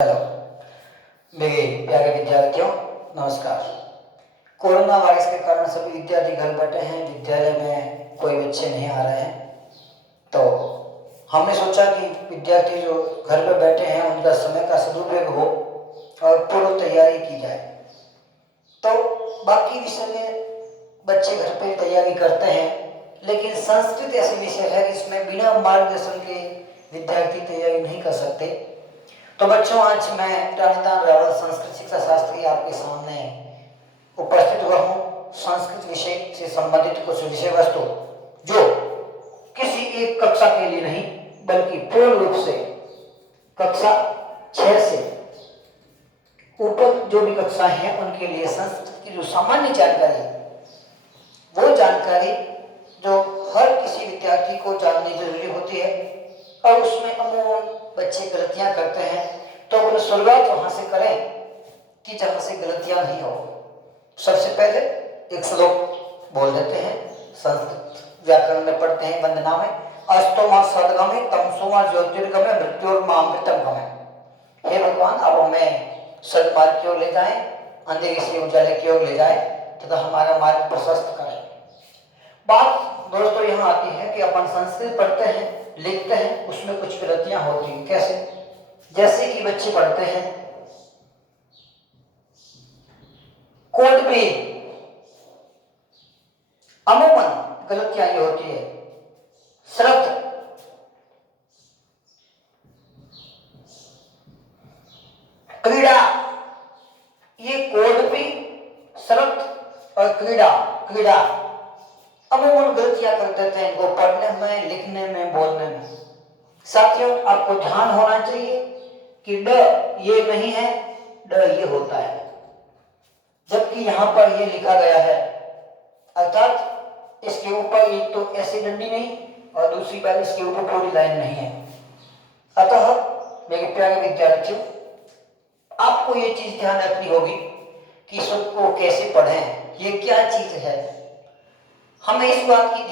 Hello मेरे प्यारे विद्यार्थियों, नमस्कार। कोरोना वायरस के कारण सभी विद्यार्थी घर बैठे हैं, विद्यालय में कोई बच्चे नहीं आ रहे हैं। तो हमने सोचा कि विद्यार्थी जो घर पर बैठे हैं उनका समय का सदुपयोग हो और पूर्व तैयारी की जाए। तो बाकी विषय में बच्चे घर पर तैयारी करते हैं, लेकिन संस्कृत ऐसे विषय है इसमें बिना मार्गदर्शन के विद्यार्थी तैयारी नहीं कर सकते। तो बच्चों, आज मैं राजदान रावल संस्कृत शिक्षा शास्त्री आपके सामने उपस्थित हुआ हूँ। संस्कृत विषय से संबंधित कुछ विषय वस्तु जो किसी एक कक्षा के लिए नहीं बल्कि पूर्ण रूप से कक्षा 6 से ऊपर जो भी कक्षा है उनके लिए संस्कृत की जो सामान्य जानकारी, वो जानकारी जो हर किसी विद्यार्थी को जाननी जरूरी होती है। और उसमें अमूमन बच्चे गलतियां करते हैं, तो उन्हें शुरुआत वहां से करें कि जहां से गलतियां नहीं हो। सबसे पहले एक श्लोक बोल देते हैं। संस्कृत व्याकरण में पढ़ते हैं वंदना में, अस्तोमा सदगमे तमसोमा ज्योतिर्गमे मृत्योर्मामृतम गमे। हे भगवान, अब हमें सदमार्ग की ओर ले जाएं, अंधेरे से उजाले की ओर ले जाएं तथा हमारा मार्ग प्रशस्त करें। बात दोस्तों यहाँ आती है कि अपन संस्कृत पढ़ते हैं, लिखते हैं, उसमें कुछ गलतियां होती हैं। कैसे? जैसे कि बच्चे पढ़ते हैं कोड में अमूमन गलतियां ये होती है। शरत क्रीड़ा, ये कोड भी शरत और क्रीड़ा क्रीड़ा अमूमन गलतियां कर देते हैं इनको पढ़ने में, लिखने में, बोलने में। साथियों, आपको ध्यान होना चाहिए कि ड ये नहीं है, ड ये होता है, जबकि यहां पर ये लिखा गया है। अर्थात इसके ऊपर एक तो ऐसी डंडी नहीं और दूसरी बार इसके ऊपर पूरी लाइन नहीं है। अतः मेरे प्यारे विद्यार्थियों, आपको ये चीज ध्यान रखनी होगी कि सबको कैसे पढ़ें, ये क्या चीज है। हमें इस बात की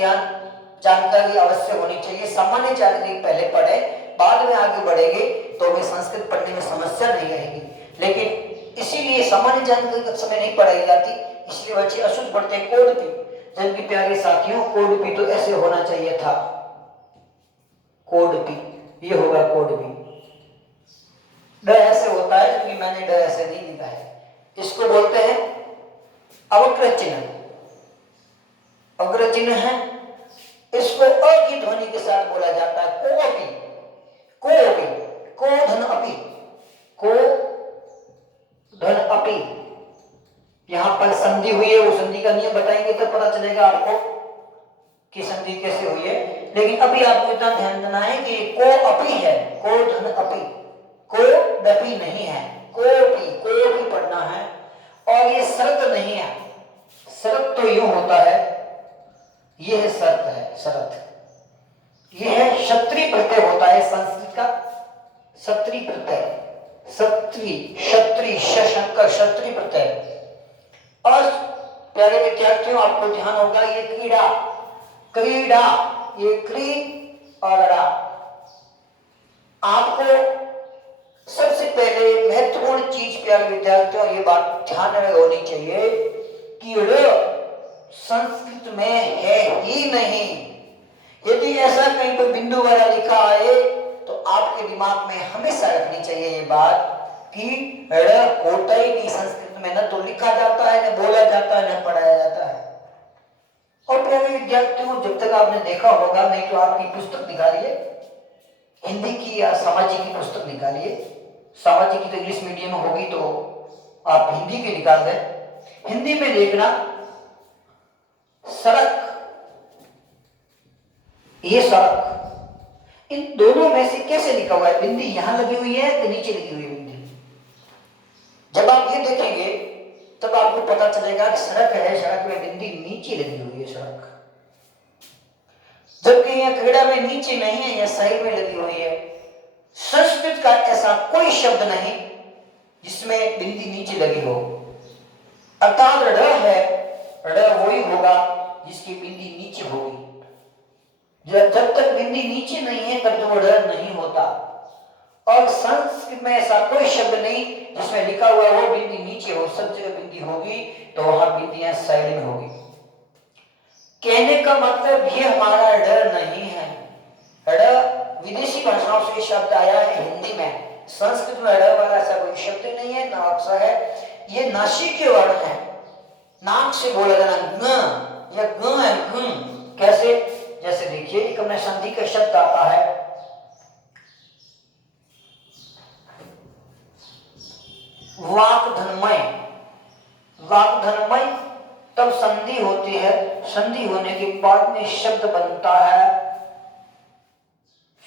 जानकारी अवश्य होनी चाहिए। सामान्य जानकारी पहले पढ़े, बाद में आगे बढ़ेंगे तो हमें संस्कृत पढ़ने में समस्या नहीं रहेगी। लेकिन इसीलिए सामान्य जानकारी कक्षा में नहीं पढ़ाई जाती, इसलिए बच्चे अशुद्ध पढ़ते हैं कोड भी। जबकि प्यारे साथियों, कोड भी तो ऐसे होना चाहिए था। कोड भी ये होगा, कोड भी ड ऐसे होता है, जबकि मैंने ड ऐसे नहीं लिखा है। इसको बोलते हैं अवक्रय चिन्ह। अग्र चिन्ह है, इसको अ की ध्वनि के साथ बोला जाता है। को अपि, को अपि, को धन अपि, को धन अपि। यहां पर संधि हुई है, वो संधि का नियम बताएंगे तो पता चलेगा आपको कि संधि कैसे हुई है। लेकिन अभी आपको इतना ध्यान देना है कि को अपि है, को धन अपि, को डपि नहीं है, को भी पढ़ना है। और ये शरत नहीं है। शरत तो यूं होता है, यह शर्त है, शरत। यह है क्षत्रिय प्रत्यय होता है संस्कृत का, क्षत्रिय प्रत्यय, क्षत्रिय शंकर क्षत्रिय प्रत्यय। और प्यारे विद्यार्थियों, आपको ध्यान होगा ये क्रीड़ा, क्रीड़ा, ये क्री और ड़ा। आपको सबसे पहले महत्वपूर्ण चीज प्यारे विद्यार्थियों ये बात ध्यान में होनी चाहिए कि संस्कृत में है ही नहीं। यदि ऐसा कहीं पर बिंदु वाला लिखा है तो आपके दिमाग में हमेशा रखनी चाहिए ये बात कि ड़ होता ही नहीं संस्कृत में। न तो लिखा जाता है, न बोला जाता है, न पढ़ाया जाता है। और प्यारे विद्यार्थियों, जब तक आपने देखा होगा, नहीं तो आपकी पुस्तक निकालिए, हिंदी की या सामाजिक की पुस्तक निकालिए। सामाजिक की तो इंग्लिश मीडियम में होगी, तो आप हिंदी की निकाल दें। हिंदी में देखना, सड़क, ये सड़क, इन दोनों में से कैसे लिखा हुआ है? बिंदी यहां लगी हुई है कि नीचे लगी हुई है बिंदी? जब आप ये देखेंगे तब आपको पता चलेगा कि सड़क है, सड़क में बिंदी नीचे लगी हुई है सड़क। जबकि यह क्रीड़ा में नीचे नहीं है, यह साइड में लगी हुई है। संस्कृत का ऐसा कोई शब्द नहीं जिसमें बिंदी नीचे लगी हो। अर्थात ड़ है, ड़ वही होगा जिसकी बिंदी नीचे होगी। जब तक बिंदी नीचे नहीं है तब तो ड़ नहीं होता। और संस्कृत में ऐसा कोई शब्द नहीं जिसमें लिखा हुआ वो बिंदी नीचे हो, सब जगह बिंदी होगी तो वहां बिंदियां साइड में होगी। कहने का मतलब ये हमारा ड नहीं है। ड विदेशी भाषाओं से शब्द आया है हिंदी में, संस्कृत में ड वाला ऐसा कोई शब्द नहीं है, ना अक्षर है। ये नासिक के वर्ण है, नाक से बोला जाना ग या ग है ग। कैसे? जैसे देखिए एक हमने संधि का शब्द आता है वाक्धनमय। वाक्धनमय तब संधि होती है, संधि होने के बाद में शब्द बनता है।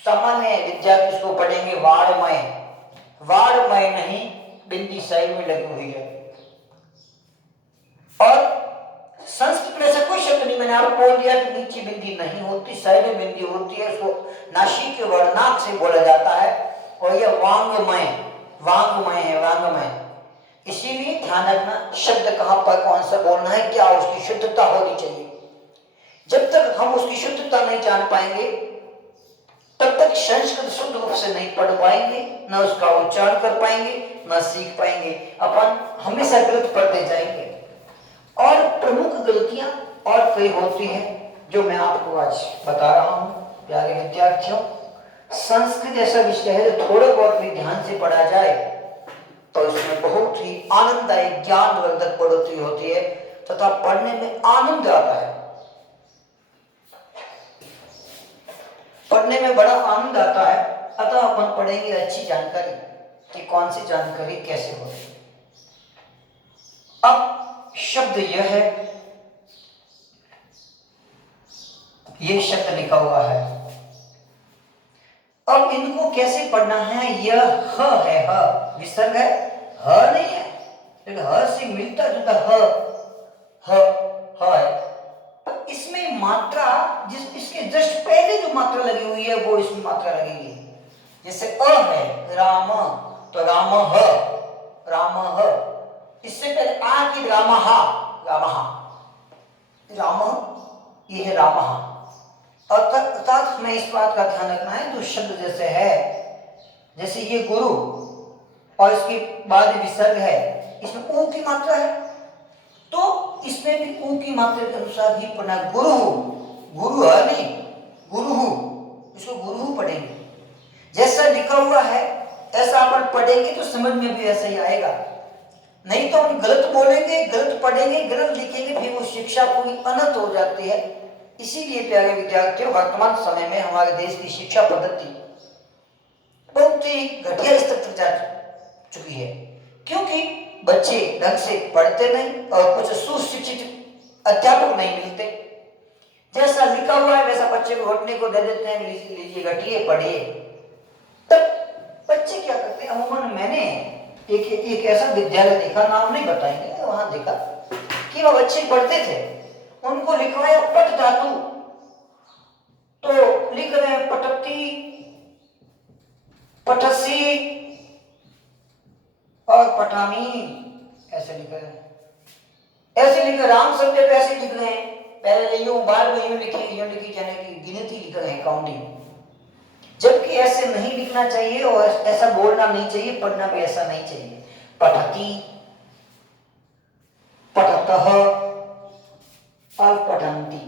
सामान्य विद्यार्थी इसको पढ़ेंगे वाणमय। वाणमय नहीं, बिंदी साइड में लगी हुई है। और संस्कृत में ऐसा कोई शब्द नहीं, मैंने आपको बोल दिया कि नीचे बिंदी नहीं होती, साइड में बिंदी होती है, उसको नासिक के वर्णाक से बोला जाता है। और यह वांगमय, वांगमय है, वांगमय। इसीलिए ध्यान रखना शब्द कहां पर कौन सा बोलना है, क्या उसकी शुद्धता होनी चाहिए। जब तक हम उसकी शुद्धता नहीं जान पाएंगे तब तक संस्कृत शुद्ध रूप से नहीं पढ़ पाएंगे, न उसका उच्चारण कर पाएंगे, न सीख पाएंगे। अपन हमेशा गलत पढ़ते जाएंगे। और प्रमुख गलतियां और कई होती हैं जो मैं आपको आज बता रहा हूं। प्यारे विद्यार्थियों, संस्कृत ऐसा विषय है जो थोड़ा बहुत भी ध्यान से पढ़ा जाए तो इसमें बहुत ही आनंददायक ज्ञानवर्धक बढ़ोतरी होती है तथा पढ़ने में आनंद आता है। पढ़ने में बड़ा आनंद आता है। अतः अपन पढ़ेंगे अच्छी जानकारी कि कौन सी जानकारी कैसे हो। अब शब्द यह है, ये शब्द लिखा हुआ है। अब इनको कैसे पढ़ना है? यह ह है, ह विसर्ग है, ह नहीं है, लेकिन ह से मिलता जुलता ह है। इसमें मात्रा जिस इसके जस्ट पहले जो मात्रा लगी हुई है वो इसमें मात्रा लगेगी। जैसे अ है राम, तो राम ह, राम ह। इससे पहले आ की राम हा, राम हा, राम, ये है राम हा। अर्थात हमें इस बात का ध्यान रखना है जो शब्द जैसे है, जैसे ये गुरु और इसके बाद विसर्ग है, इसमें ऊ की मात्रा है तो इसमें भी ऊ की मात्रा के अनुसार ही पढ़ना। गुरु, गुरु है नहीं, गुरु, इसको गुरु पढ़ेंगे। जैसा लिखा हुआ है ऐसा अपन पढ़ेंगे तो समझ में भी ऐसा ही आएगा। नहीं तो हम गलत बोलेंगे, गलत पढ़ेंगे, गलत लिखेंगे, फिर वो शिक्षा पूरी अनंत हो जाती है। इसीलिए प्यारे विद्यार्थियों, वर्तमान समय में हमारे देश की शिक्षा पद्धति बहुत ही घटिया स्तर तक जा चुकी है, क्योंकि बच्चे ढंग से पढ़ते नहीं और कुछ सुशिक्षित अध्यापक नहीं मिलते। जैसा लिखा हुआ है वैसा बच्चे को घटने को दे देते हैं, लीजिए घटिए पढ़िए। तब बच्चे क्या करते हैं? अमूमन मैंने एक ऐसा विद्यालय देखा, नाम नहीं बताएंगे, वहां देखा कि वह बच्चे पढ़ते थे, उनको लिखवाया पट धातु, तो लिख रहे हैं पटती, पटसी और पठामी, ऐसे लिख रहे हैं। ऐसे लिख राम शब्द तो ऐसे लिख रहे हैं, पहले यूं बार में यूं लिखी जाने की गिनती लिख रहे हैं, काउंटिंग, जबकि ऐसे नहीं लिखना चाहिए और ऐसा बोलना नहीं चाहिए, पढ़ना भी ऐसा नहीं चाहिए। पठती, पठतः और पठन्ति,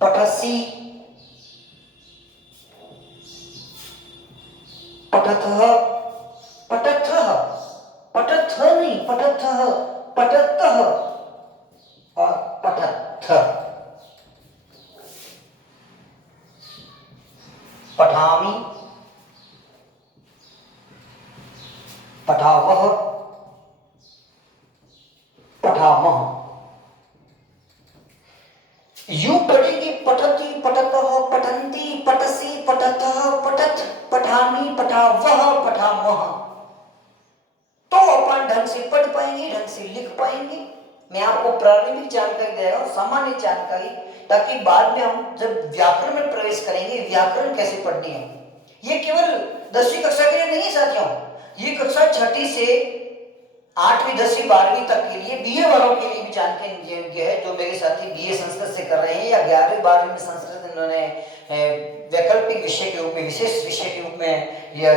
पठसी, पठतः, पठतः, पठतः नहीं, पठतः, पठतः और पठत्थ, पठामि, पठावः, पठामः। यूं पढ़ेंगे पठति, पठतः, पठन्ति, पठसि, पठतः, पठत, पठामि, पठावः, पठामः। तो अपन ढंग से पढ़ पाएंगे, ढंग से लिख पाएंगे। मैं आपको प्रारंभिक जानकारी दे रहा हूं, सामान्य जानकारी, ताकि बाद में हम जब व्याकरण में प्रवेश करेंगे, व्याकरण कैसे पढ़नी है। ये केवल 10वीं कक्षा के लिए नहीं साथियों, ये कक्षा 6ठी से 8वीं 10वीं 12वीं तक के लिए, बीए वालों के लिए भी जानकारी है। जो मेरे साथी बीए संस्कृत से कर रहे हैं या 11वीं 12वीं में संस्कृत इन्होंने वैकल्पिक विषय के रूप में, विशेष विषय के रूप में यह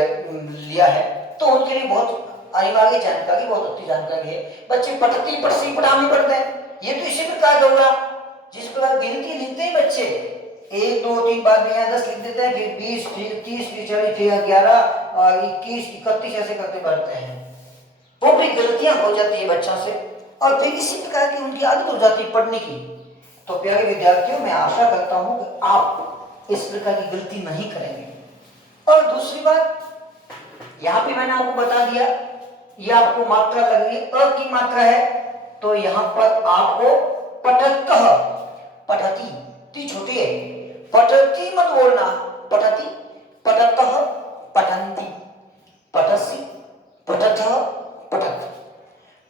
लिया है, तो उनके लिए बहुत अनिवार्य जानकारी, बहुत अच्छी जानकारी है। बच्चे पढ़ती पढ़सी पढ़ाने पढ़ते हैं, ये तो इसी प्रकार होगा जिस प्रकार गिनती लिखते हैं बच्चे, 1 2 3 बाद में यहाँ 10 लिख देते हैं, फिर 20 फिर 30 फिर 40 फिर 11 और 21 31 ऐसे करते बढ़ते हैं, वो भी गलतियां हो जाती है बच्चों से, और फिर इसी प्रकार की उनकी आदत हो जाती है पढ़ने की। तो प्यारे विद्यार्थियों, मैं आशा करता हूं कि आप इस प्रकार की गलती नहीं करेंगे। और दूसरी बात, यहाँ पे मैंने आपको बता दिया, ये आपको मात्रा लग रही है, अ की मात्रा है, तो यहाँ पर आपको पठतः, पठती, ती छोटी है, पठती मत बोलना, पठती, पठतः, पठन्ति, पठसि, पठतः, पठत,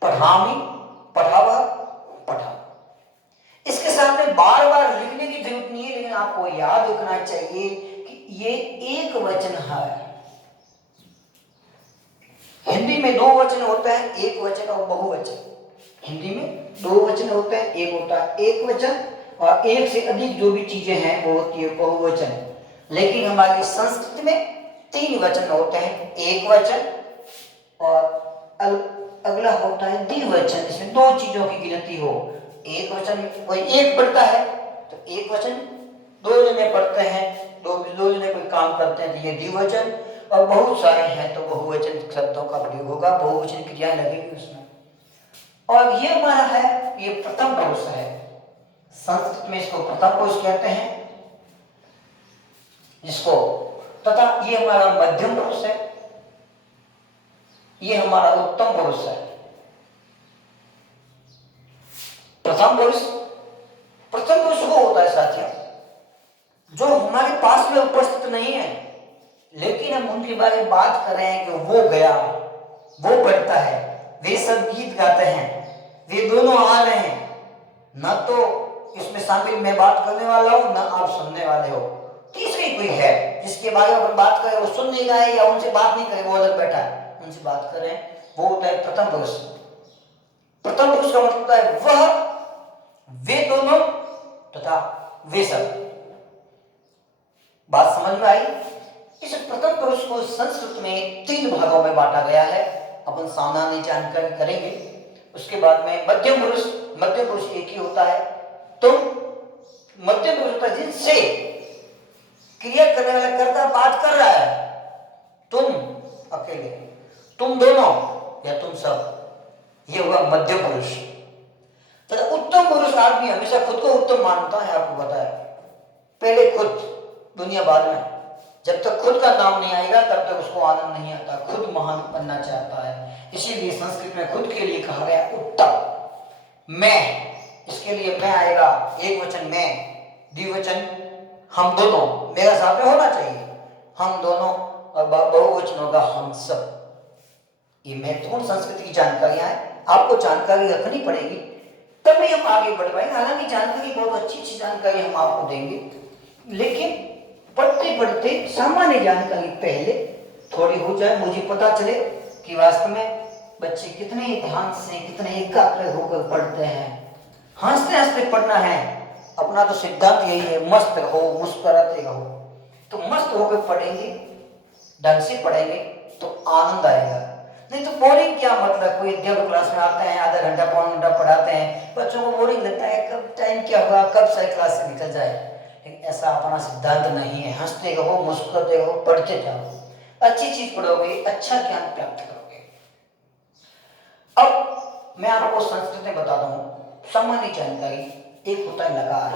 पठामि, पठावः, पठा। इसके साथ में बार बार लिखने की जरूरत नहीं है, लेकिन आपको याद रखना चाहिए कि ये एक वचन है। हिंदी में 2 वचन होता है, एक वचन और बहुवचन। हिंदी में 2 वचन होते हैं, एक होता है एक वचन, और एक से अधिक जो भी चीजें हैं वो होती है बहुवचन। लेकिन हमारी संस्कृत में 3 वचन होते हैं, एक वचन और अगला होता है द्विवचन, इसमें 2 चीजों की गिनती हो। एक वचन कोई एक पढ़ता है तो एक वचन, 2 जने पढ़ते हैं, 2 जने कोई काम करते हैं तो ये द्विवचन, और बहुत सारे हैं तो बहुवचन शब्दों का प्रयोग होगा, बहुवचन क्रियाएं लगेगी उसमें। और ये हमारा है, ये प्रथम पुरुष है, संस्कृत में इसको प्रथम पुरुष कहते हैं जिसको, तथा ये हमारा मध्यम पुरुष है, ये हमारा उत्तम पुरुष है। प्रथम पुरुष वो होता है साथियों जो हमारे पास में उपस्थित नहीं है, लेकिन हम उनके बारे में बात कर रहे हैं कि वो गया, वो पढ़ता है, वे सब गीत गाते हैं, वे दोनों आ रहे हैं, न तो इसमें शामिल मैं बात करने वाला हूं, न आप सुनने वाले हो, तीसरी कोई है जिसके बारे में अपन बात करें, वो सुन नहीं रहा है या उनसे बात नहीं करे, वो अलग बैठा है, उनसे बात करें, वो होता है प्रथम पुरुष। प्रथम पुरुष का मतलब है वह, वे दोनों तथा वे सब। बात समझ में आई? इस प्रथम पुरुष को संस्कृत में 3 भागों में बांटा गया है, अपन सामान्य जानकारी करेंगे। उसके बाद में मध्यम पुरुष एक ही होता है, तो मध्यम पुरुष होता है जिनसे क्रिया करने वाला कर्ता बात कर रहा है, तुम अकेले, तुम दोनों या तुम सब, ये हुआ मध्यम पुरुष। तो उत्तम पुरुष आदमी हमेशा खुद को उत्तम मानता है, आपको पता है, पहले खुद, दुनिया बाद में। जब तक खुद का नाम नहीं आएगा तब तक उसको आनंद नहीं आता, खुद महान बनना चाहता है। इसीलिए संस्कृत में खुद के लिए कहा गया उत्तम, मैं, इसके लिए मैं आएगा, एक वचन मैं, द्विवचन हम दोनों, मेरा साथ में होना चाहिए, हम दोनों, और बहुवचन होगा हम सब। ये महत्वपूर्ण संस्कृत की जानकारियां हैं, आपको जानकारी रखनी पड़ेगी, तभी हम आगे बढ़ पाएंगे। हालांकि जानकारी बहुत अच्छी जानकारी हम आपको देंगे, लेकिन पढ़ते पढ़ते सामान्य जानकारी पहले थोड़ी हो जाए, मुझे पता चले कि वास्तव में बच्चे कितने ध्यान से, कितने एकाग्र होकर पढ़ते हैं। हंसते हंसते पढ़ना है, अपना तो सिद्धांत यही है, मस्त रहो, मुस्कुराते रहो। तो मस्त होकर पढ़ेंगे, ढंग से पढ़ेंगे तो आनंद आएगा। नहीं तो बोरिंग क्या मतलब, कोई अध्यापक क्लास में आते हैं, आधा घंटा पौन घंटा पढ़ाते हैं, बच्चों को बोरिंग लगता है, कब टाइम क्या हुआ, कब सारी क्लास से निकल जाए। लेकिन ऐसा अपना सिद्धांत नहीं है, हंसते रहो, मुस्कुराते रहो, पढ़ते जाओ, अच्छी चीज पढ़ोगे, अच्छा ज्ञान प्राप्त करोगे। अब मैं आपको संस्कृत में बताता हूं सामान्य जानकारी। एक होता है लकार,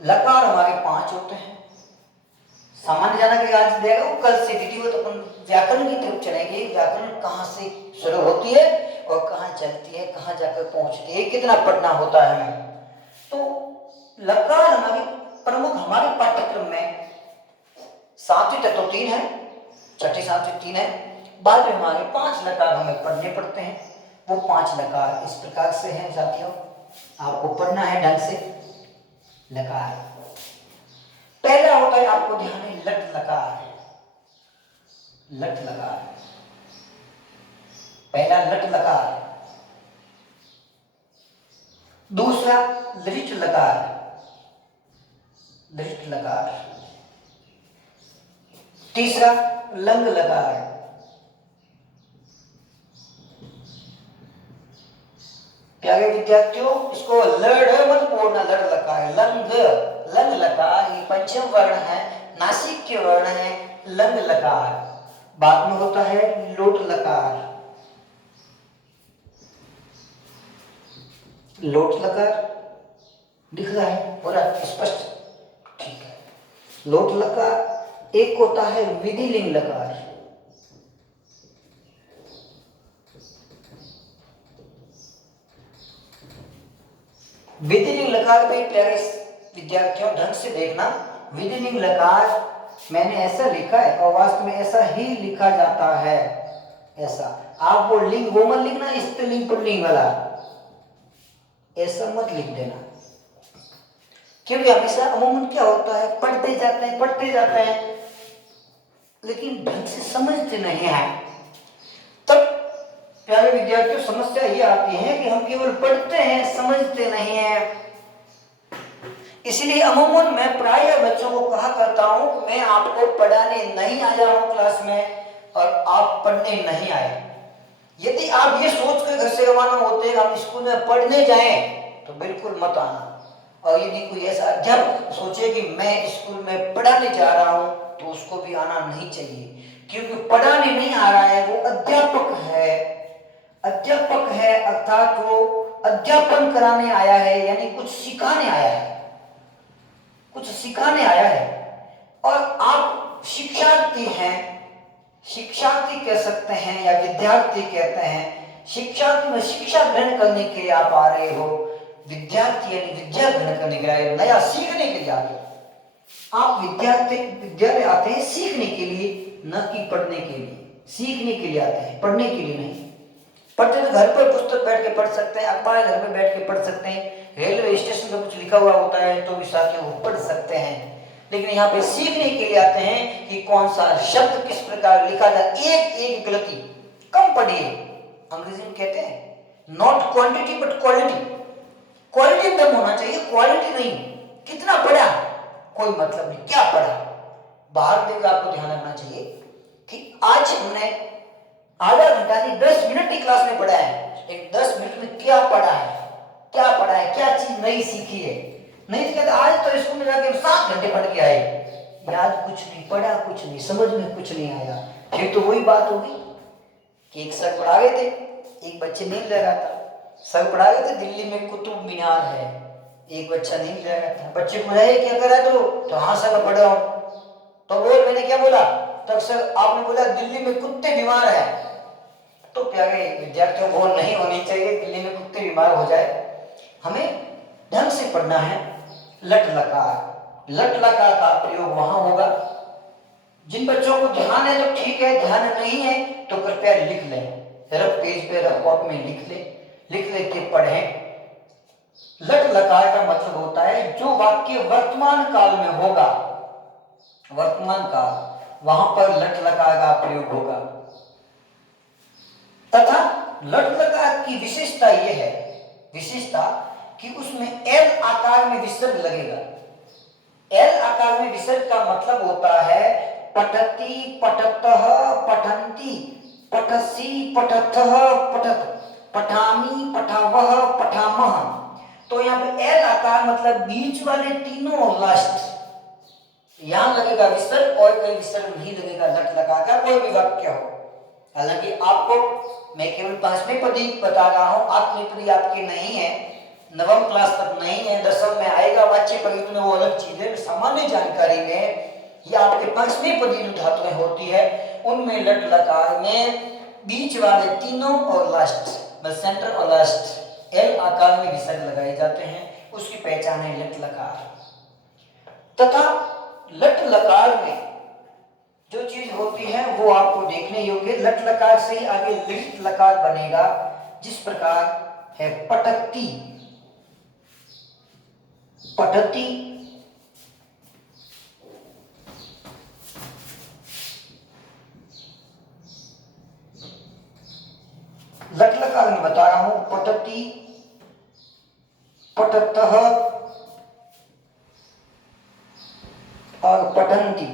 लकार हमारे 5 होते हैं। सामान्य जानकारी आज देगा वो, कल से वीडियो तो अपन व्याकरण की तरफ चलेंगे, व्याकरण कहाँ से शुरू होती है और कहाँ चलती है, कहाँ जाकर पहुंचती है, कितना पढ़ना होता है हमें। तो लकार हमारी प्रमुख, हमारे पाठ्यक्रम में 7वीं तक तो 3 है, 6ठी 7वीं 3 है, बाद में हमारे 5 लकार हमें पढ़ने पड़ते हैं। वो 5 लकार इस प्रकार से हैं साथियों, आपको पढ़ना है ढंग से। लकार पहला होता है, आपको ध्यान है, लट लकार, लट लकार, पहला लट लकार। दूसरा लिट लकार, लिट लकार। तीसरा लंग लकार। प्यारे विद्यार्थियों, इसको लड़ मत बोलना, लड़ लकार, लंग, लंग लकार। ये पंचम वर्ण है, नासिक के वर्ण है, लंग लकार। बाद में होता है लोट लकार, लोट लकार। दिख रहा है, हो रहा है स्पष्ट, ठीक है। लोट लकार। एक होता है विधिलिंग लकार, विधिलिंग लकार में प्यारे विद्यार्थियों ढंग से देखना। विधिलिंग लकार मैंने ऐसा लिखा है और वास्तव में ऐसा ही लिखा जाता है, ऐसा। आप वो लिंग वो मत लिखना स्त्रीलिंग पुल्लिंग वाला, ऐसा मत लिख देना, क्योंकि हमेशा अमूमन क्या होता है, पढ़ते जाते हैं लेकिन ढंग से समझते नहीं है। तब प्यारे विद्यार्थियों समस्या ये आती है कि हम केवल पढ़ते हैं, समझते नहीं है। इसलिए अमूमन मैं प्राय बच्चों को कहा करता हूं कि मैं आपको पढ़ाने नहीं आया हूं क्लास में और आप पढ़ने नहीं आए। यदि आप ये सोचकर घर से रवाना होते हैं हम स्कूल में पढ़ने जाएं, तो बिल्कुल मत आना। और यदि कोई ऐसा अध्यापक सोचे कि मैं स्कूल में पढ़ाने जा रहा हूं, तो उसको भी आना नहीं चाहिए, क्योंकि पढ़ाने नहीं आ रहा है, वो अध्यापक है। अध्यापक है अर्थात वो अध्यापन कराने आया है, यानी कुछ सिखाने आया है, कुछ सिखाने आया है। और आप शिक्षार्थी हैं, शिक्षार्थी कह सकते हैं या विद्यार्थी कहते हैं। शिक्षार्थी में शिक्षा ग्रहण करने के लिए आप आ रहे हो, विद्यार्थी यानी विद्या ग्रहण करने के लिए, नया सीखने के लिए आ रहे हो। आप विद्यार्थी विद्यालय आते हैं सीखने के लिए, न कि पढ़ने के लिए। सीखने के लिए आते हैं, पढ़ने के लिए नहीं। पढ़ते तो घर पर पुस्तक बैठ के पढ़ सकते हैं, अखबार घर में बैठ के पढ़ सकते हैं, रेलवे स्टेशन पर कुछ लिखा हुआ होता है तो भी साथ में वो पढ़ सकते हैं। लेकिन यहाँ पे सीखने के लिए आते हैं कि कौन सा शब्द किस प्रकार लिखा जाए। एक एक गलती कम पढ़िए, अंग्रेजी में कहते हैं not quantity but quality. Quality कम होना चाहिए, क्वालिटी नहीं। कितना पढ़ा कोई मतलब नहीं, क्या पढ़ा। बाहर देखकर आपको ध्यान रखना चाहिए कि आज हमने आधा घंटा नहीं 10 मिनट की क्लास में पढ़ा है, लेकिन 10 मिनट में क्या पढ़ा है, क्या पढ़ा है, क्या चीज नई सीखी है। नहीं सीखा तो आज तो स्कूल में जाके 7 घंटे पढ़ के आए, याद कुछ नहीं, पढ़ा कुछ नहीं, समझ में कुछ नहीं आया। फिर तो वही बात होगी कि एक सर पढ़ा गए थे, एक बच्चे नींद ले रहा था। सर पढ़ा गए थे दिल्ली में कुतुब मीनार है, एक बच्चा नींद ले रहा था। बच्चे को बोला क्या कर रहा है तो हाँ सर पढ़ रहा हूँ। तो बोल मैंने क्या बोला, तब सर आपने बोला दिल्ली में कुत्ते बीमार है। तो प्यारे विद्यार्थियों को नहीं होनी चाहिए दिल्ली में कुत्ते बीमार हो जाए। हमें ढंग से पढ़ना है। लट लकार, लट लकार का प्रयोग वहां होगा। जिन बच्चों को ध्यान है तो ठीक है, ध्यान नहीं है तो कृपया लिख लें, रफ पेज पे रफ कॉपी में लिख ले, लिख लेके पढ़ें। लट लकार का मतलब होता है जो वाक्य वर्तमान काल में होगा, वर्तमान काल, वहां पर लट लकार का प्रयोग होगा। तथा लट लकार की विशेषता यह है, विशेषता कि उसमें एल आकार में विसर्ग लगेगा। एल आकार में विसर्ग का मतलब होता है पठति, पठतः, पठन्ति, पठसि, पठथः, पठत, पठामि, पठावः, पठामः। तो यहाँ पे एल आकार मतलब बीच वाले तीनों लास्ट, यहां लगेगा विसर्ग और कोई विसर्ग नहीं लगेगा लट लकार का, कोई भी वाक्य हो। हालांकि आपको मैं केवल 5वीं पदी बता रहा हूं, 8वीं पदी आपकी नहीं है, नवम क्लास तक नहीं है, 10वीं में आएगा वाच्य प्रयुक्त में, वो अलग चीज है। सामान्य जानकारी में ये आपके 5वीं पदी जो धातुएं होती है उनमें लट लकार में बीच वाले तीनों और लास्ट, सेंटर और लास्ट एल आकार में विसर्ग लगाए जाते हैं, उसकी पहचान है लट लकार। तथा लट लकार में जो चीज होती है वो आपको देखने योग्य। लट लकार से ही आगे लिट लकार बनेगा, जिस प्रकार है पठती, पठती, लट लकार में बता रहा हूं पठती, पठतः और पठन्ति,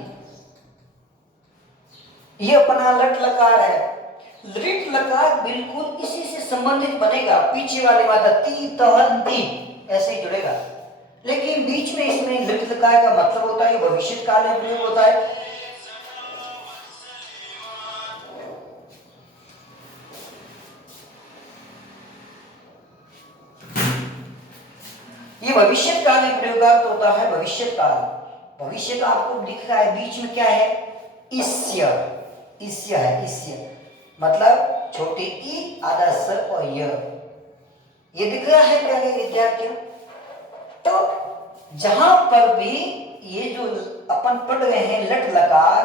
ये अपना लट लकार है। लिट लकार बिल्कुल इसी से संबंधित बनेगा, पीछे वाली मात्रा ती तहंती ऐसे ही जुड़ेगा, लेकिन बीच में इसमें लिट लकार का मतलब होता है भविष्य काल में प्रयोग होता है। ये भविष्य काल में प्रयोगार्थ होता है। भविष्य काल, भविष्य का आपको दिख रहा है बीच में क्या है, इस्य, इस्य है, इस्य मतलब छोटी ई आधा स और य, ये दिख रहा है प्यारे विद्यार्थियों। तो जहां पर भी ये जो अपन पढ़ रहे हैं लट लकार,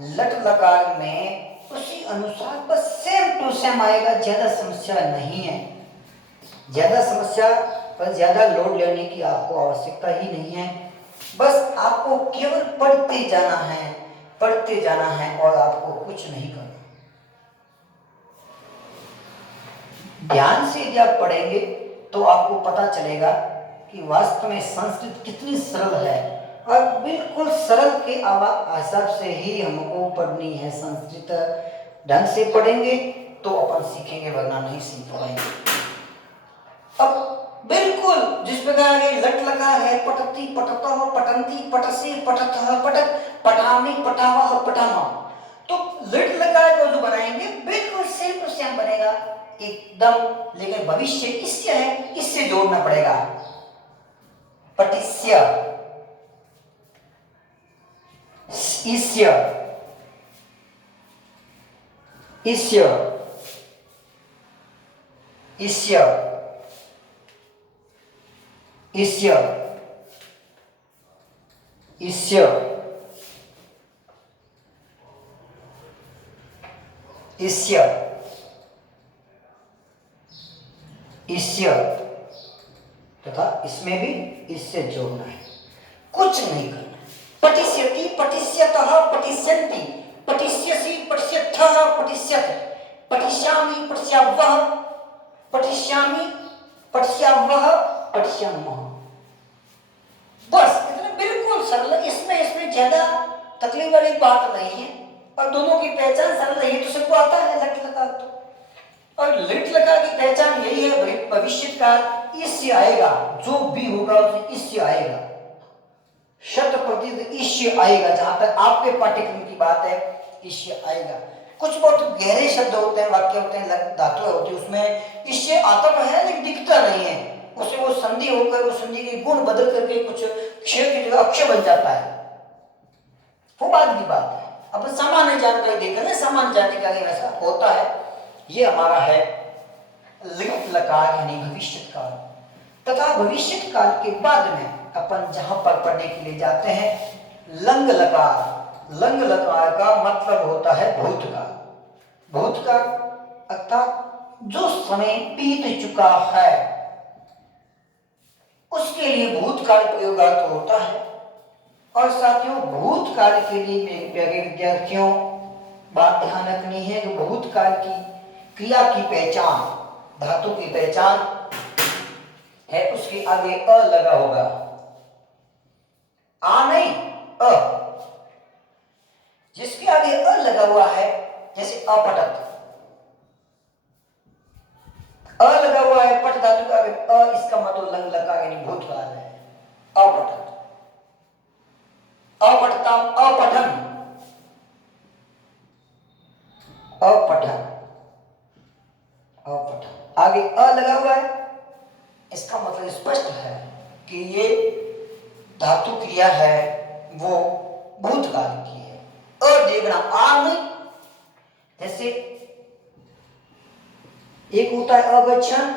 लट लकार में उसी अनुसार बस सेम टू सेम आएगा, ज्यादा समस्या नहीं है। ज्यादा समस्या पर ज्यादा लोड लेने की आपको आवश्यकता ही नहीं है, बस आपको केवल पढ़ते जाना है, पढ़ते जाना है और आपको कुछ नहीं करना। ध्यान से यदि आप पढ़ेंगे तो आपको पता चलेगा कि वास्तव में संस्कृत कितनी सरल है, और बिल्कुल सरल के हिसाब से ही हमको पढ़नी है। संस्कृत ढंग से पढ़ेंगे तो अपन सीखेंगे, वरना नहीं सीख पाएंगे। अब बिल्कुल जिस प्रकार ये लट लगा है, पठती पठतः पठन्ति पठसि पठतः पठत पठामि पठावः पठामा, तो लट लगा को जो बनाएंगे बिल्कुल सेम टू सेम बनेगा एकदम, लेकिन भविष्य इससे है, इससे जोड़ना पड़ेगा। पटिस्य, इस्य, इस्य, इस्य, इस्य, इस्य, इस्य, इस्य तथा इसमें भी इससे जोड़ना है, कुछ नहीं करना। पठिष्यति पठिष्यतः पठिष्यन्ति पठिष्यसि पठिष्यथः पठिष्यत पठिष्यामि पठिष्यावः पठिष्यामि पठिष्यावः पठिष्यामः। बस इतना बिल्कुल सरल, इसमें ज्यादा तकलीफ वाली बात नहीं है, और दोनों की पहचान सरल है। ये तो सबको आता है लट लकार तो, और लिट लकार की पहचान यही है, भविष्य काल इससे आएगा, जो भी होगा उसे इससे आएगा, 100% इससे आएगा। जहां तक आपके पाठ्यक्रम की बात है इससे आएगा। कुछ बहुत गहरे शब्द होते हैं, वाक्य होते हैं, धातु होती है, उसमें इससे आता तो है लेकिन दिखता नहीं है, उसे वो संधि होकर वो संधि के गुण बदल करके कुछ क्षेत्र की जगह अक्षर बन जाता है, वो बात की बात है। अब सामान्य जानकारी देकर सामान्य जानकारी वैसा होता है। ये हमारा है लिट लकार यानी भविष्य काल। तथा भविष्य काल के बाद में अपन जहां पर पढ़ने के लिए जाते हैं लंग लकार। लंग लकार का मतलब होता है भूतकाल। भूतकाल अर्थात जो समय बीत चुका है उसके लिए भूतकाल प्रयोगार्थ होता है। और साथियों भूतकाल के लिए मेरे प्यारे विद्यार्थियों बात ध्यान रखनी है कि भूतकाल की क्रिया की पहचान, धातु की पहचान है, उसके आगे अ लगा होगा, आ नहीं अ, जिसके आगे अ लगा हुआ है, जैसे अपठत, अ लगा हुआ है पट धातु का आगे अ, इसका मतलब लंग लकार यानी भूतकाल है। अपठत, अपठतम, अपठन, अपठन, अपठन, आगे अ लगा हुआ है, इसका मतलब स्पष्ट है कि ये धातु क्रिया है वो भूतकाल की है। अ देखना, आ नहीं, जैसे एक होता है अगच्छन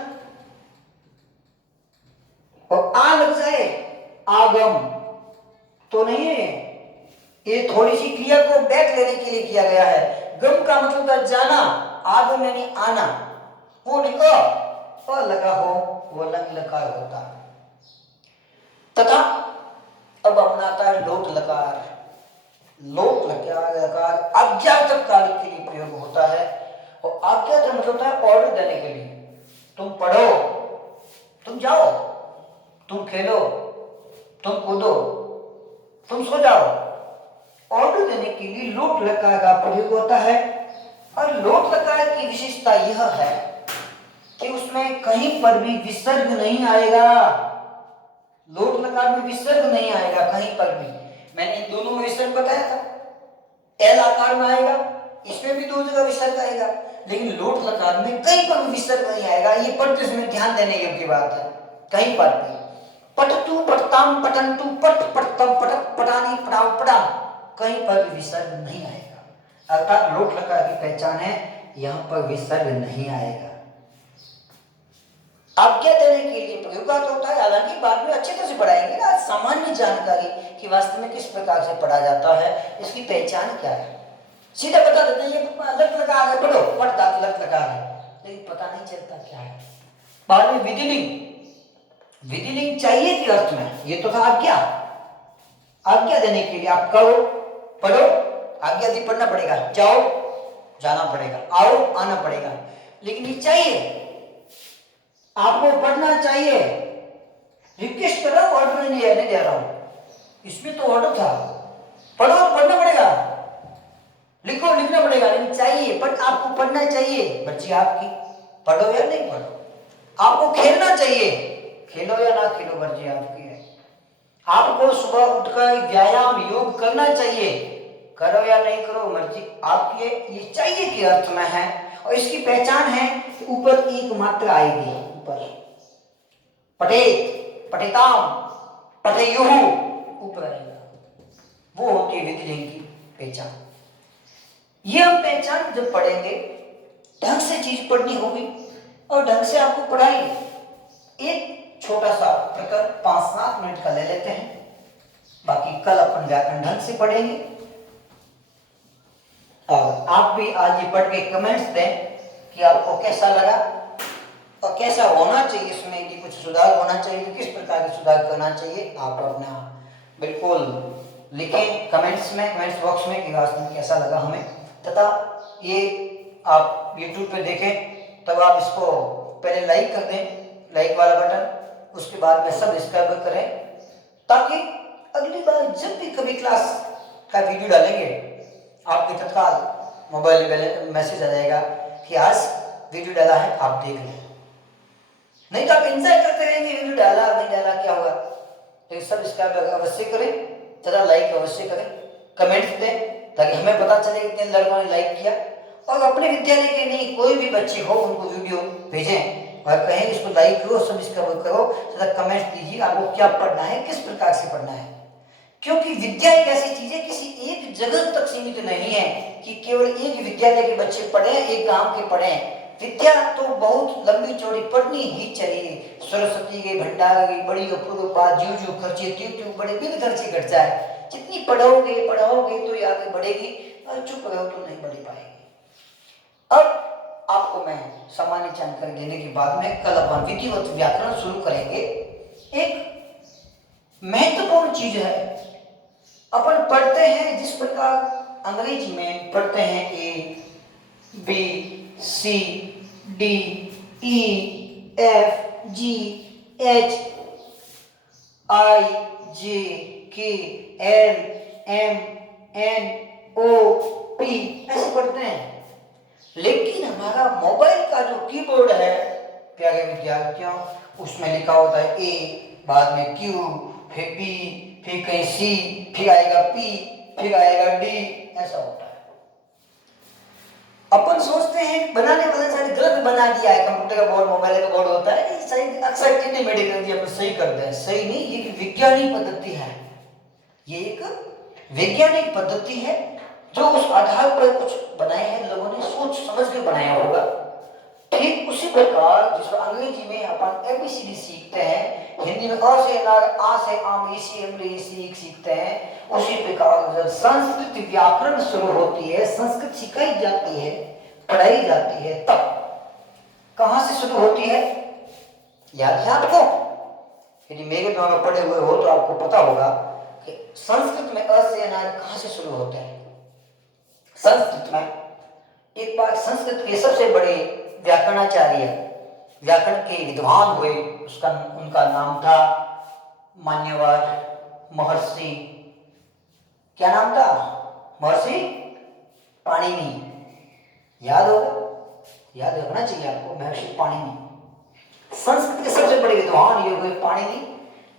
और आ लग जाए आगम तो नहीं है, ये थोड़ी सी क्रिया को बैक लेने के लिए किया गया है। गम का मतलब है जाना, आगम यानी आना, वो नहीं अ लगा हो वो लंग लकार होता है। तथा अब अपना आता है लोट लकार। लोट लकार अज्ञात काल के लिए प्रयोग होता है, और अज्ञात मतलब होता है ऑर्डर देने के लिए, तुम पढ़ो, तुम जाओ, तुम खेलो, तुम कूदो, तुम सो जाओ। ऑर्डर देने के लिए लोट लकार का प्रयोग होता है। और लोट लकार की विशेषता यह है कि उसमें कहीं पर भी विसर्ग नहीं आएगा। लोट लकार में विसर्ग नहीं आएगा कहीं पर भी। मैंने इन दोनों में विसर्ग बताया था। एल आकार में आएगा, इसमें भी दो जगह विसर्ग आएगा, लेकिन लोट लकार में कहीं पर भी विसर्ग नहीं आएगा। ये पढ़ते समय ध्यान देने योग्य बात है। कहीं पर भी पठतु पठताम पठंतु पठ पठतम पठत पठानी पठाओ पठाम, कहीं पर भी विसर्ग नहीं आएगा। अर्थात लोट लकार की पहचान है, यहां पर विसर्ग नहीं आएगा। आज्ञा देने के लिए प्रयोगात होता है। हालांकि बाद में अच्छी तरह से पढ़ाएंगे ना, सामान्य जानकारी कि वास्तव में किस प्रकार से पढ़ा जाता है, इसकी पहचान क्या है। सीधा बता देते हैं ये लट लगा है, पढ़ो पढ़ दांत लट लगा है, लेकिन पता नहीं चलता क्या है। बाद में विधिलिंग, विधिलिंग चाहिए के अर्थ में, ये तो था आज्ञा। आज्ञा देने के लिए आप करो, पढ़ो, आज्ञा दी पढ़ना पड़ेगा, जाओ जाना पड़ेगा, आओ आना पड़ेगा, लेकिन ये चाहिए, आपको पढ़ना चाहिए। रिक्वेस्ट कर रहा हूं, ऑर्डर नहीं दे रहा हूं। इसमें तो ऑर्डर था, पढ़ो तो पढ़ना पड़ेगा, लिखो लिखना पड़ेगा, लेकिन चाहिए, पर आपको पढ़ना चाहिए। बच्ची आपकी, पढ़ो या नहीं पढ़ो। आपको खेलना चाहिए, खेलो या ना खेलो, मर्जी आपकी है। आपको सुबह उठकर व्यायाम योग करना चाहिए, करो या नहीं करो, मर्जी आपकी है। ये चाहिए के अर्थ में है, और इसकी पहचान है कि ऊपर एक मात्रा आएगी, ऊपर पठेत, पठिताम, पठेयुः ऊपर आएगा, वो होती है विधिलिंग की पहचान। ये हम पहचान जब पढ़ेंगे, ढंग से चीज पढ़नी होगी और ढंग से आपको पढ़ाएंगे। एक छोटा सा प्रकरण 5-7 मिनट का ले लेते हैं, बाकी कल अपन व्याकरण ढंग से पढ़ेंगे। और आप भी आज ये पढ़ के कमेंट्स दें कि आपको कैसा लगा और कैसा होना चाहिए, इसमें यदि कुछ सुधार होना चाहिए तो किस प्रकार के सुधार करना चाहिए। आप अपना बिल्कुल लिखें कमेंट्स में, कमेंट्स बॉक्स में कि वास्तव में कैसा लगा हमें। तथा ये आप YouTube पे देखें तब आप इसको पहले लाइक कर दें, लाइक वाला बटन, उसके बाद में सब्सक्राइब करें, ताकि अगली बार जब भी कभी क्लास का वीडियो डालेंगे आपके तत्काल मोबाइल में मैसेज आ जाएगा कि आज वीडियो डाला है, आप देख लें। नहीं तो आप एंजॉय करते रहेंगे, वीडियो डाला नहीं डाला क्या होगा। लेकिन सब्सक्राइब अवश्य करें तथा लाइक अवश्य करें, कमेंट्स दें ताकि हमें पता चले कि किन लड़कों ने लाइक किया। और अपने विद्यालय के नहीं कोई भी बच्चे हो उनको वीडियो भेजें और कहें इसको लाइक करो, सब्सक्राइब करो तथा कमेंट्स दीजिए आपको क्या पढ़ना है, किस प्रकार से पढ़ना है। क्योंकि विद्या एक ऐसी चीज है, किसी एक जगह तक सीमित नहीं है कि केवल एक विद्यालय के बच्चे पढ़े, एक गांव के पढ़े। विद्या तो बहुत लंबी चौड़ी पढ़नी ही चाहिए। सरस्वती के भंडार की बड़ी अपूर्व जीव जीव खर्चे, त्यों त्यों बड़े बिन खर्चे घट जाए। जितनी पढ़ोगे पढ़ाओगे तो ये आगे बढ़ेगी, और चुप रहो तो नहीं बढ़ पाएगी। अब आपको मैं सामान्य जानकारी देने के बाद में कल अपन विधिवत व्याकरण शुरू करेंगे। एक महत्वपूर्ण चीज है, अपन पढ़ते हैं जिस प्रकार अंग्रेजी में पढ़ते हैं A B C D E F G H I J K L M N O P ऐसे पढ़ते हैं। लेकिन हमारा मोबाइल का जो कीबोर्ड है प्यारे विद्यार्थियों, उसमें लिखा होता है A, बाद में Q, फिर B, फिर कहीं C, फिर आएगा P, फिर आएगा D, ऐसा होता है। अपन सोचते हैं बनाने वाले शायद गलत बना दिया है, कंप्यूटर का बोर्ड मोबाइल का बोर्ड होता है, शायद अक्सर टेढ़े मेढ़े कर दिया, अपन सही कर दें। सही नहीं, ये एक वैज्ञानिक पद्धति है, ये एक वैज्ञानिक पद्धति है जो उस आधार पर कुछ बनाए हैं लोगों ने, सोच समझ के बनाया होगा। ठीक उसी प्रकार जिस अंग्रेजी में अपन ABCD सीखते हैं, हिंदी में अ से अनार, आ से आम, ई से इमली सीखते हैं, उसी प्रकार जब संस्कृत व्याकरण शुरू होती है, संस्कृत सिखाई जाती है, पढ़ाई जाती है, तब कहां से शुरू होती है याद है आपको? यदि मेरे द्वारा पढ़े हुए हो तो आपको पता होगा कि संस्कृत में अ से अनार कहां से शुरू होते हैं। संस्कृत में एक बार संस्कृत के सबसे बड़े व्याकरणाचार्य, व्याकरण के विद्वान हुए, उनका नाम था मान्यवर महर्षि, क्या नाम था? महर्षि पाणिनि। याद होगा, याद रखना चाहिए आपको, महर्षि पाणिनि। संस्कृत के सबसे बड़े विद्वान ये हुए पाणिनि,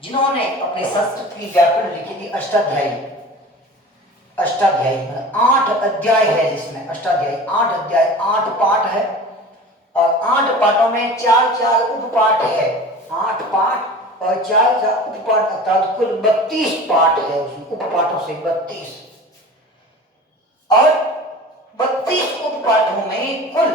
जिन्होंने अपने संस्कृत की व्याकरण लिखी थी अष्टाध्यायी। अष्टाध्यायी मतलब 8 अध्याय है, जिसमें अष्टाध्यायी 8 अध्याय 8 पाठ है, और 8 पाठों में 4-4 उपपाठ है। 8 पाठ और 4-4 उपपाठ, अर्थात कुल 32 पाठ है उसमें, उपपाठों से 32। और 32 उपपाठों में कुल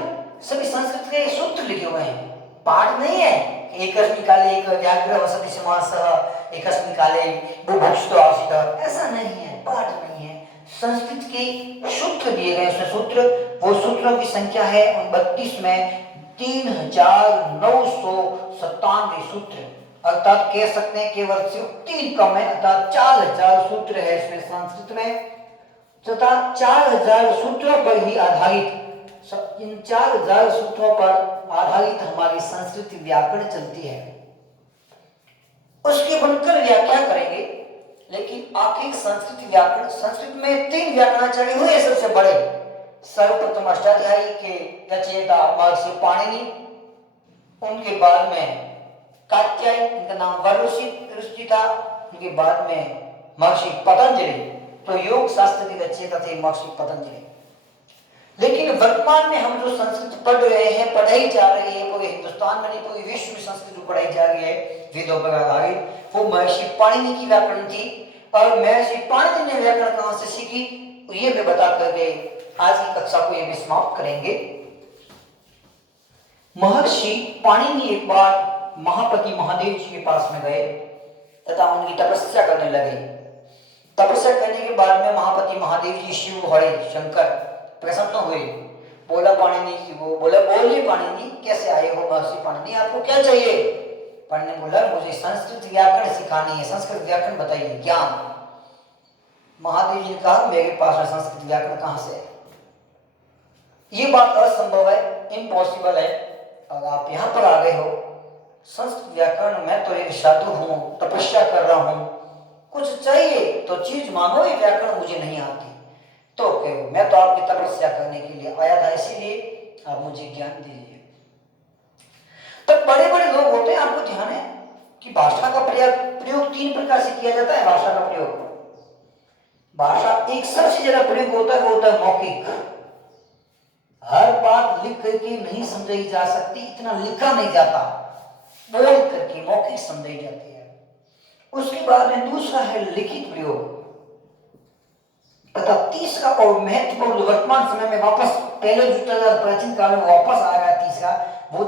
सभी संस्कृत के सूत्र लिखे हुए हैं। पाठ नहीं है एकस्मिन् काले एक व्याघ्र वसति समासः, एकस्मिन् काले बुभुक्षितो आसीत्, ऐसा नहीं है, पाठ नहीं है। संस्कृत के सूत्र दिए गए, उसमें सूत्र, वो सूत्रों की संख्या है उन 32 में 3997 सूत्र, अर्थात कह सकते हैं केवल सिर्फ 3 कम है, अर्थात 4000 सूत्र है इसमें संस्कृत में, तथा 4000 सूत्रों पर ही आधारित, इन 4000 सूत्रों पर आधारित हमारी संस्कृत व्याकरण चलती है। उसकी बनकर व्याख्या करेंगे, लेकिन आखिर संस्कृत व्याकरण, संस्कृत में 3 व्याकरणाचार्य हुए सबसे बड़े। सर्वप्रथम अष्टाध्यायी के रचयिता महर्षि पाणिनि, उनके बाद में कात्यायन, इनका नाम वरुषि था, उनके बाद में महर्षि पतंजलि, तो योग शास्त्र के रचयिता थे महर्षि पतंजलि। लेकिन वर्तमान में हम जो संस्कृत पढ़ रहे हैं, पढ़ाई जा रही है, पूरे हिंदुस्तान में नहीं पूरे विश्व में संस्कृत पढ़ाई जा रही है वेदों पर आधारित, वो महर्षि पाणिनि की व्याकरण थी। और महर्षि पाणिनि ने व्याकरण कहां से सीखी, ये मैं बता करके आज की कक्षा को ये भी समाप्त करेंगे। महर्षि पाणिनि एक बार महापति महादेव जी के पास में गए तथा उनकी तपस्या करने लगे। तपस्या करने के बाद में महापति महादेव जी, शिव भोले शंकर प्रसन्न हुए। बोला पाणिनि जी, वो बोला बोलिए पाणिनि, कैसे आए हो महर्षि पाणिनि, आपको क्या चाहिए? पाणिनि बोला मुझे संस्कृत व्याकरण सिखानी है, संस्कृत व्याकरण बताइए, ज्ञान। महादेव जी ने कहा मेरे पास में संस्कृत व्याकरण कहां से है, ये बात असंभव है, इम्पॉसिबल है, और आप यहाँ पर आ गए हो। संस्कृत व्याकरण, मैं तो एक साधु हूँ, तपस्या कर रहा हूँ, कुछ चाहिए तो चीज मांगो, ये व्याकरण मुझे नहीं आती। तो कहो मैं तो आपकी तपस्या करने के लिए आया था, इसीलिए आप मुझे ज्ञान दीजिए। तब बड़े बड़े लोग होते हैं, आपको ध्यान है कि भाषा का प्रयोग 3 प्रकार से किया जाता है। भाषा का प्रयोग, भाषा एक सबसे ज्यादा प्रयोग होता है, वो होता है मौखिक। हर बात लिख करके नहीं समझाई जा सकती, इतना लिखा नहीं जाता, बोल करके मौखिक समझाई जाती है। उसके बाद में दूसरा है लिखित प्रयोग, तथा तीसरा और महत्वपूर्ण वर्तमान समय में वापस, पहले जो प्राचीन काल में वापस आ रहा है तीसरा, वो